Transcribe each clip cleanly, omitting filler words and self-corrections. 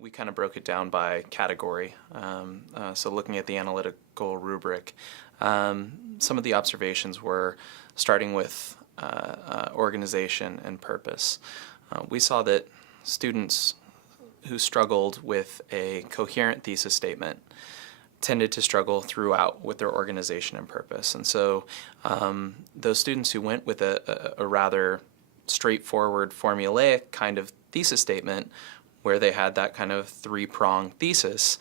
we kind of broke it down by category. So looking at the analytical rubric, some of the observations were starting with organization and purpose. We saw that students who struggled with a coherent thesis statement tended to struggle throughout with their organization and purpose. And so those students who went with a rather straightforward formulaic kind of thesis statement where they had that kind of three-pronged thesis,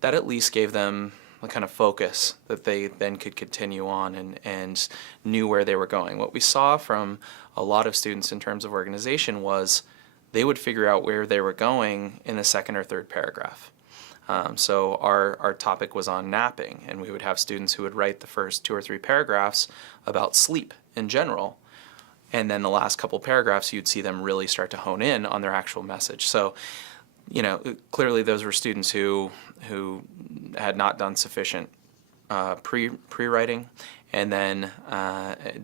that at least gave them a kind of focus that they then could continue on and knew where they were going. What we saw from a lot of students in terms of organization was they would figure out where they were going in the second or third paragraph. So our topic was on napping, and we would have students who would write the first 2 or 3 paragraphs about sleep in general, and then the last couple paragraphs you'd see them really start to hone in on their actual message. So, you know, clearly those were students who had not done sufficient pre-writing, and then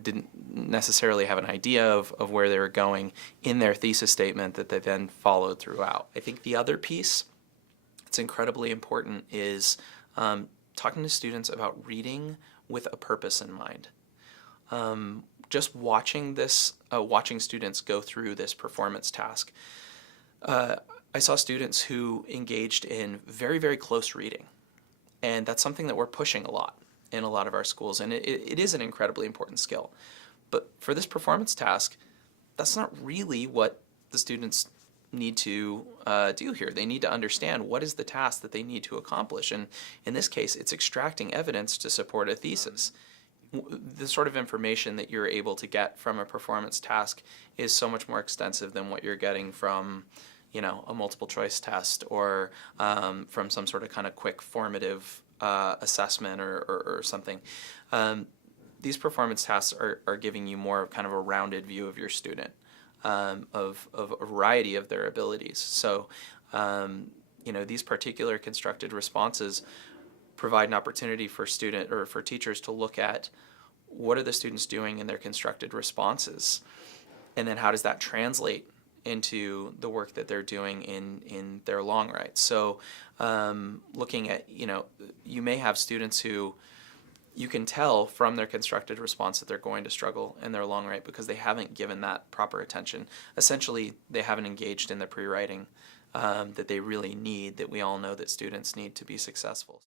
didn't necessarily have an idea of where they were going in their thesis statement that they then followed throughout. I think the other piece that's incredibly important is talking to students about reading with a purpose in mind. Just watching watching students go through this performance task, I saw students who engaged in very, very close reading. And that's something that we're pushing a lot in a lot of our schools, and it is an incredibly important skill. But for this performance task, that's not really what the students need to do here. They need to understand what is the task that they need to accomplish, and in this case, it's extracting evidence to support a thesis. The sort of information that you're able to get from a performance task is so much more extensive than what you're getting from, you know, a multiple choice test or from some sort of kind of quick formative assessment or something. These performance tasks are giving you more of kind of a rounded view of your student, of a variety of their abilities. So, you know, these particular constructed responses provide an opportunity for teachers to look at what are the students doing in their constructed responses, and then how does that translate into the work that they're doing in their long writes. So looking at, you know, you may have students who you can tell from their constructed response that they're going to struggle in their long write because they haven't given that proper attention. Essentially, they haven't engaged in the pre-writing that they really need, that we all know that students need to be successful.